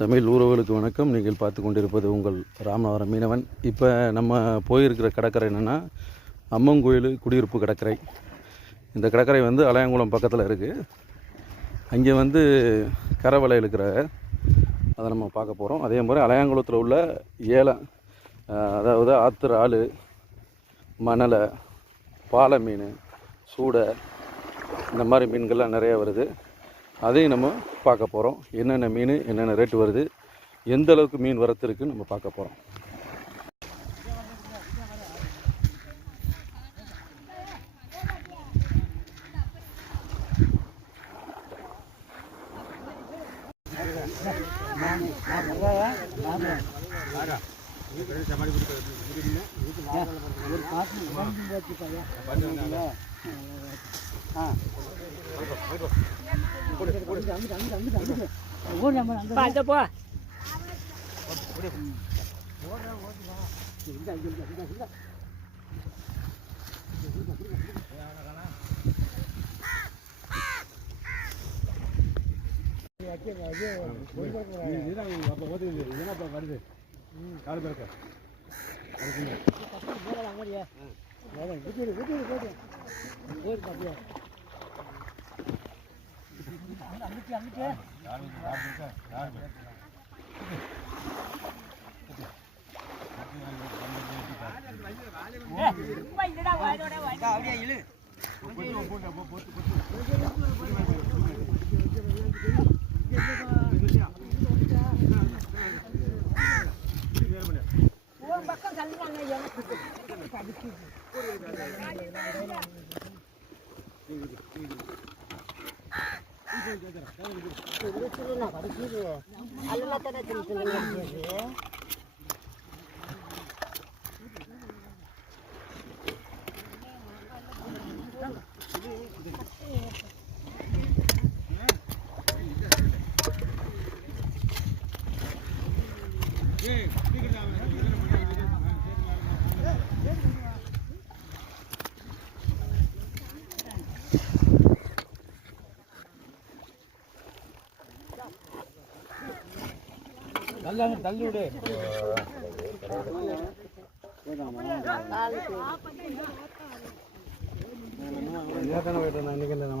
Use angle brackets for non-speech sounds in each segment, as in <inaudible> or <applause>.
தமிழ் உறவுகளுக்கு வணக்கம். நீங்கள் பார்த்து கொண்டிருப்பது உங்கள் ராமநாதபுரம் மீனவன். இப்போ நம்ம போயிருக்கிற கடற்கரை என்னென்னா அம்மங்கோயில் குடியிருப்பு கடற்கரை. இந்த கடற்கரை வந்து அலையங்குளம் பக்கத்தில் இருக்குது அங்கே வந்து கரை இழுக்கிற அதை நம்ம பார்க்க போகிறோம் அதே மாதிரி அலையாங்குளத்தில் உள்ள ஏலம் அதாவது ஆற்று ஆள் மணலை பாலை மீன் சூடை இந்த மாதிரி மீன்கள்லாம் நிறையா வருது. அதையும் நம்ம பார்க்க போகிறோம் என்னென்ன மீன் என்னென்ன ரேட் வருது எந்த அளவுக்கு மீன் வரத்து இருக்குன்னு நம்ம பார்க்க போகிறோம் என்னப்பா வருது காலு பிறக்க அதுக்கு போகலாம் அங்கே போதும் போட்டு போட்டு போட்டு அப்படியே அங்கிட்டு அங்கிட்டு அப்படியே இழு ஒரு பக்கம் கல்லுறாங்க எனக்கு आलू ना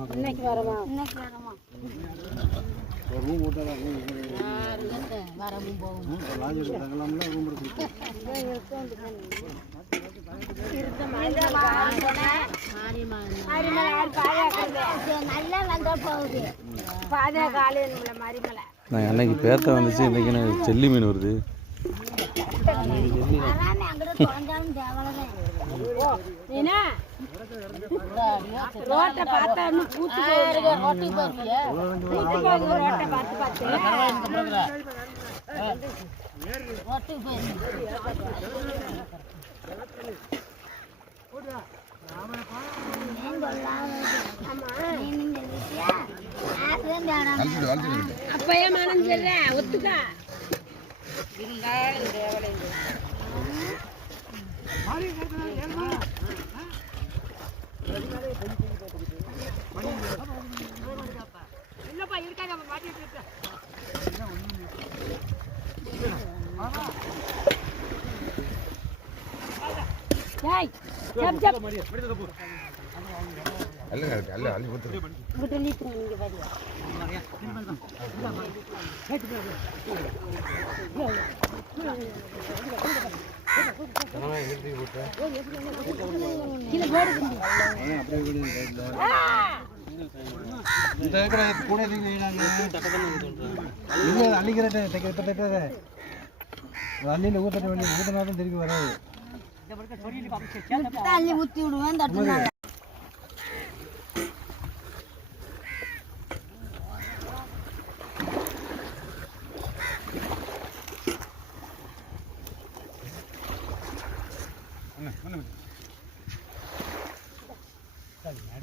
போ இன்னைக்கு வரமா இன்னைக்கு வரமா வரவும் போகும் நல்லா வந்தா போகுது. பாதா காலையில மறிமலை நான் அன்னைக்கு பேத்த வந்துச்சு இன்றைக்கி எனக்கு செல்லி மீன் வருது. ஆமா அங்கிட்டு குறைஞ்சாலும் தேவலதான் நீனா ரோட்டை பார்த்தா இன்னும் பூத்து போகுது ரொட்டி போறியா பூத்து போகுது ரோட்டை பார்த்து பார்த்து ரொட்டி போயிருங்க அப்பயே மனம் சொல்ற ஒத்துக்கா டேய் ஜப் ஜப்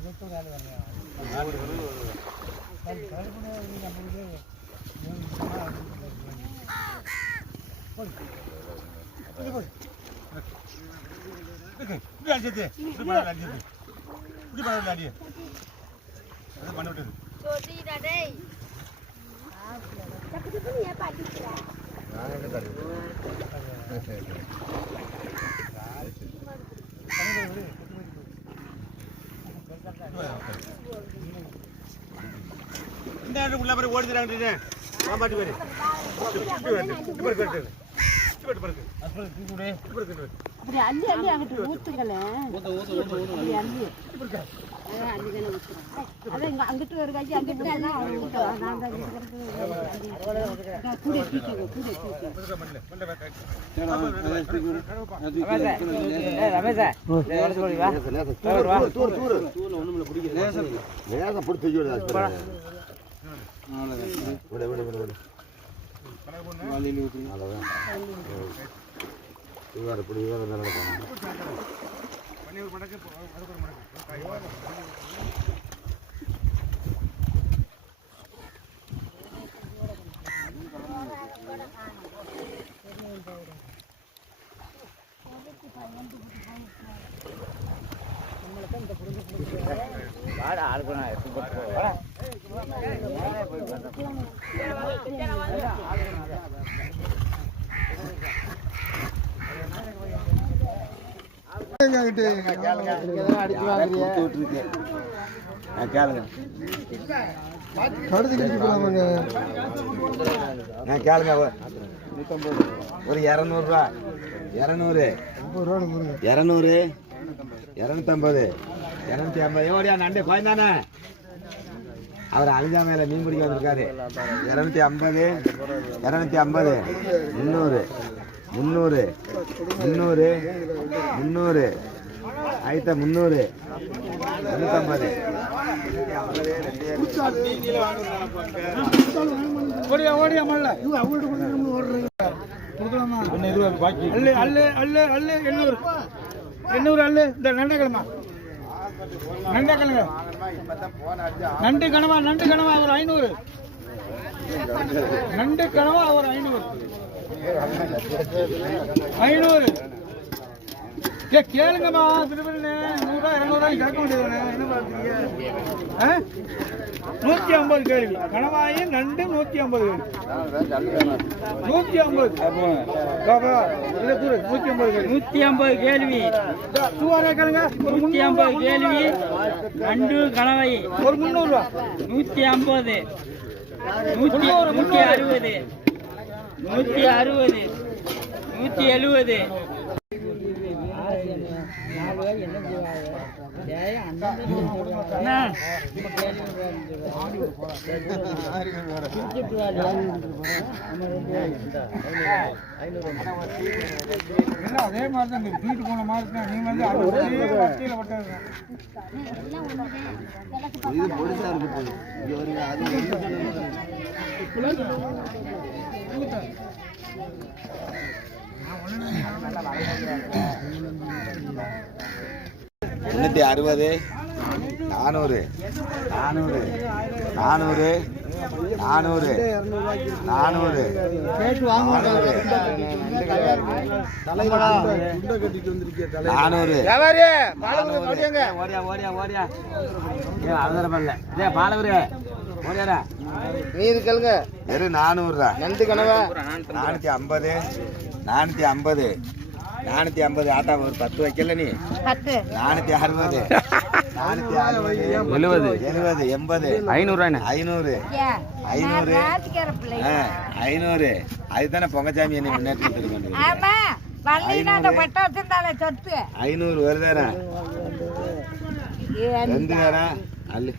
அதுக்கும் வேலை வரலையா நம்மளுக்கு பண்ணிவிட்டு அள்ளி அள்ளி அங்கிட்டு ஊத்துங்களேன் அப்படி அள்ளி. அதான் அள்ளி தானே ஊத்துறோம். அதான் இங்க அங்கிட்டு ஒரு காய்ச்சி அங்கிட்டு. நான். கூடை கூடை தூக்கிக்கோ. லேசா பிடிச்சி தூக்கி விட விட விட விடு விடு அவ்வளோதான் இவ்வாறு இப்படி இவ்வாறு நடக்கணும் கேளுங்க நான் கேளுங்க ஒரு இரநூறுவா இரநூறு. இரநூறு இரநூத்தம்பது. இரநூத்தி ஐம்பது. ஓடியா நண்டு குழந்தானே அவர் அழிஞ்சா மேல மீன் பிடிக்க வந்திருக்காரு. இரநூத்தி ஐம்பது. இரநூத்தி ஐம்பது. முந்நூறு. முந்நூறு. முந்நூறு. முந்நூறு. ஆயிரத்த முந்நூறு. முந்நூற்றம்பது ஓடியா ஓடியா மல்ல. அல்லு அல்லு அல்லு அல்லு எண்ணூறு. எண்ணூறு அல்லு இந்த நண்டக்கிழமா நண்டக்கிழங்க நண்டு கனவா நண்டு கனவா ஒரு ஐநூறு. நண்டு கனவா ஒரு ஐநூறு. ஐநூறு. ஏ கேளுங்கம்மா திருப்பதி நூறுரூவா இரநூறுவா கேட்க முடியாது என்ன பார்த்தீங்க ஆ? நூற்றி ஐம்பது கேள்வி. கணவாயி நண்டு நூற்றி ஐம்பது கேள்வி. நூற்றி ஐம்பது. நூற்றி ஐம்பது கேள்வி. நூத்தி ஐம்பது கேள்வி. சுவாரே கேளுங்க. ஒரு நூத்தி ஐம்பது கேள்வி. நண்டு கணவை ஒரு முந்நூறுரூவா நூத்தி ஐம்பது. நூத்தி நூத்தி அறுபது. நூத்தி அறுபது. நூத்தி எழுபது. அதே மாதிரி தான் வீட்டு போன மாதிரி தான் நீ வந்து அது ஒரே வட்டியில் இது பொடிசா இருக்கு போது இங்க வருங்க அது முன்னூத்தி அறுபது. நானூறு. நானூறு. நானூறு. நானூறு. நானூறு. நானூறு. வெறும் நானூறுரூவா. நண்டு கனவா? நானூற்றி ஐம்பது. நானூற்றி ஐம்பது. நானூற்றி ஐம்பது ஆட்டா ஒரு பத்து வைக்கல நீ? பத்து. நானூற்றி அறுபது. நானூற்றி அறுபது எழுபது. எழுபது எண்பது. ஐநூறு? ஐநூறு. ஆ ஐநூறு. அதுதானே பொங்கச்சாமி என்னை முன்னேற்றி கொண்டு ஆமா வள்ளினா அந்த பட்டை வச்சிருந்தாலே சொத்து ஐநூறு வருதாரா ஏன் ரெண்டு நேரம் அல்லு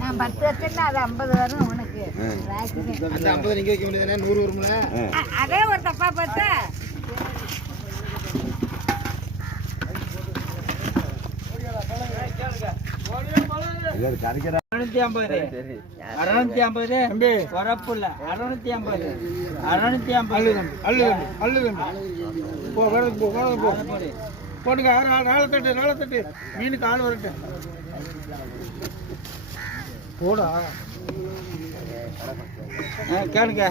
நான் பத்து வச்சிருந்தா அது ஐம்பது வரும் உனக்கு. அந்த ஐம்பது நீங்க வைக்க வேண்டியதானே நூறு வரும்ல? அதே ஒரு தப்பா பார்த்தா அறுநூத்தி ஐம்பது அறுநூத்தி ஐம்பது தம்பி. உரப்புல அறுநூத்தி ஐம்பது. அறுநூத்தி அள்ளு ஐம்பது. தம்பி அள்ளு தம்பி அள்ளு தம்பி போ ஆறு தட்டு நாளை தட்டு. மீனுக்கு ஆள் வரட்டும். போடா. கேளுங்க.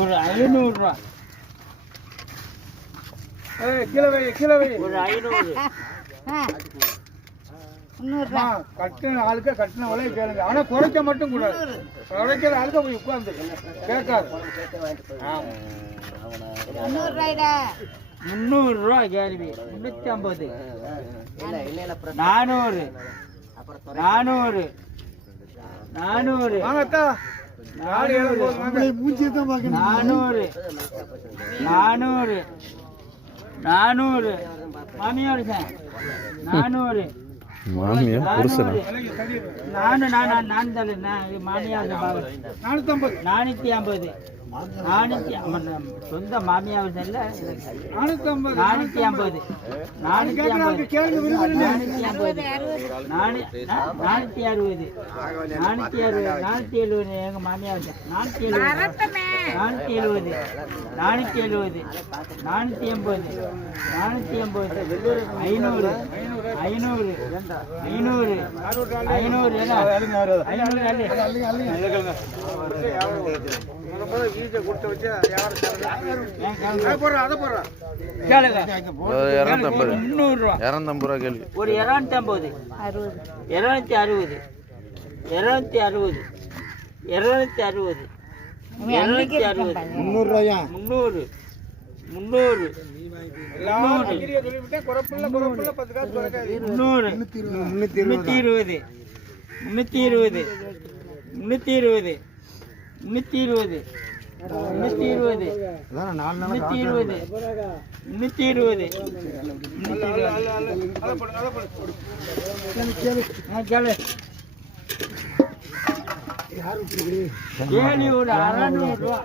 ஒரு ஐநூறு ரூபா ஏய் கீழே வை கீழே வை. ஒரு ஐநூறு. <laughs> கட்டின ஆளுக்க கட்டின விலையை கேளுங்க. ஆனா குறைக்க மட்டும் கூடாது குறைக்கிற ஆளுக்க போய் உட்கார்ந்து கேட்காது. ஆமா. முந்நூறுரூவாய்டா. முந்நூறுரூவா கேள்வி. முந்நூற்றி ஐம்பது. நானூறு. நானூறு. நானூறு. வாங்கத்தா நாடு ஏழை போதும் வாங்க. நானூறு. நானூறு. நானூறு. மாமியார் சார் நானூறு. மாமியார் புருஷனா? நானு நான் நான் தலை நான் மாமியார் நானூத்தம்பது. நானூற்றி ஐம்பது. நானூற்றி சொந்த மாமியார் செல்ல நானூற்றி ஐம்பது. நானூற்றி ஐம்பது. நானூற்றி ஐம்பது. நானூற்றி அறுபது. நானூற்றி அறுபது நானூற்றி எழுபது எங்கள் மாமியார் நானூற்றி எழுபது. நானூற்றி எழுபது. நானூற்றி எழுபது. நானூற்றி எண்பது நானூற்றி எண்பது ஐநூறு. ஐநூறு ஐநூறு ஐநூறு ஒரு இருநூத்தி ஐம்பது இருநூத்தி அறுபது. இருநூத்தி அறுபது. இருநூத்தி அறுபது. இருநூத்தி அறுபது. முந்நூறு முந்நூறு. முந்நூறு. முன்னூத்தி இருபது. முன்னூத்தி இருபது. முன்னூத்தி இருபது. முன்னூத்தி இருபது. முன்னூத்தி இருபது. முன்னூத்தி இருபது. முன்னூத்தி இருபது. கேள்வி ஒரு அறநூறு ரூபா.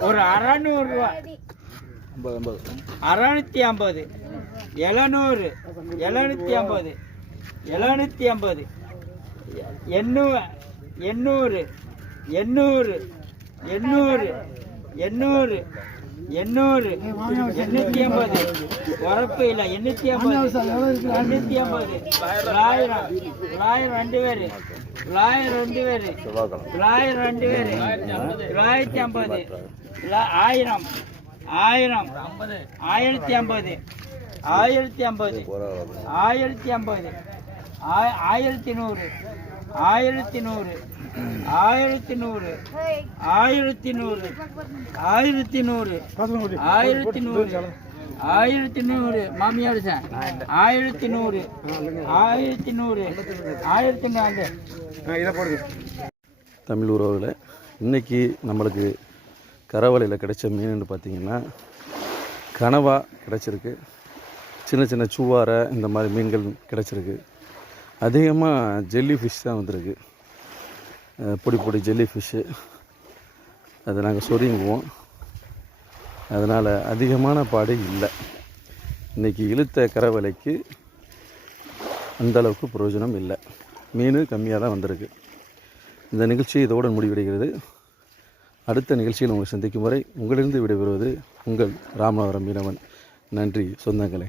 ஒரு அறநூறு ரூபா. அறநூத்தி ஐம்பது. எழுநூறு. எழுநூத்தி ஐம்பது. எழுநூத்தி ஐம்பது. எண்ணூறு எண்ணூறு. எண்ணூறு. எண்ணூறு. எண்ணூறு. எண்ணூறு. எண்ணூத்தி ஐம்பது உரப்பு இல்லை எண்ணூத்தி ஐம்பது எண்ணூத்தி ஐம்பது தொள்ளாயிரம் தொள்ளாயிரம் ரெண்டு பேரு. தொள்ளாயிரம் ரெண்டு பேரு. தொள்ளாயிரம் ரெண்டு பேரு. தொள்ளாயிரத்தி ஐம்பது. ஆயிரம். ஆயிரம். ஆயிரத்தி ஐம்பது. ஆயிரத்தி ஐம்பது. ஆயிரத்தி ஐம்பது. ஆயிரத்தி நூறு. ஆயிரத்தி நூறு. ஆயிரத்தி நூறு. ஆயிரத்தி நூறு. ஆயிரத்தி நூறு. ஆயிரத்தி நூறு. ஆயிரத்தி நூறு. மாமியார் சார். ஆயிரத்தி நூறு. ஆயிரத்தி நூறு. ஆயிரத்தி நாலு. இதை போடுது தமிழ் உறவுகளை இன்றைக்கி நம்மளுக்கு கரவலையில் கிடைச்ச மீனுன்னு பார்த்தீங்கன்னா கனவா கிடச்சிருக்கு. சின்ன சின்ன சூவாரை இந்த மாதிரி மீன்கள் கிடச்சிருக்கு. அதிகமாக ஜெல்லி ஃபிஷ் தான் வந்திருக்கு. பொடி பொடி ஜெல்லி ஃபிஷ்ஷு அதை நாங்கள் சொருங்குவோம் அதனால் அதிகமான பாடு இல்லை. இன்றைக்கி இழுத்த கரவலைக்கு அந்தளவுக்கு பிரயோஜனம் இல்லை. மீன் கம்மியாக தான் வந்திருக்கு. இந்த நிகழ்ச்சி இதோடு முடிவடைகிறது. அடுத்த நிகழ்ச்சியில் உங்களை சந்திக்கும் வரை உங்களிலிருந்து விடைபெறுவது உங்கள் ராமநாதபுரம் மீனவன். நன்றி சொந்தங்களே.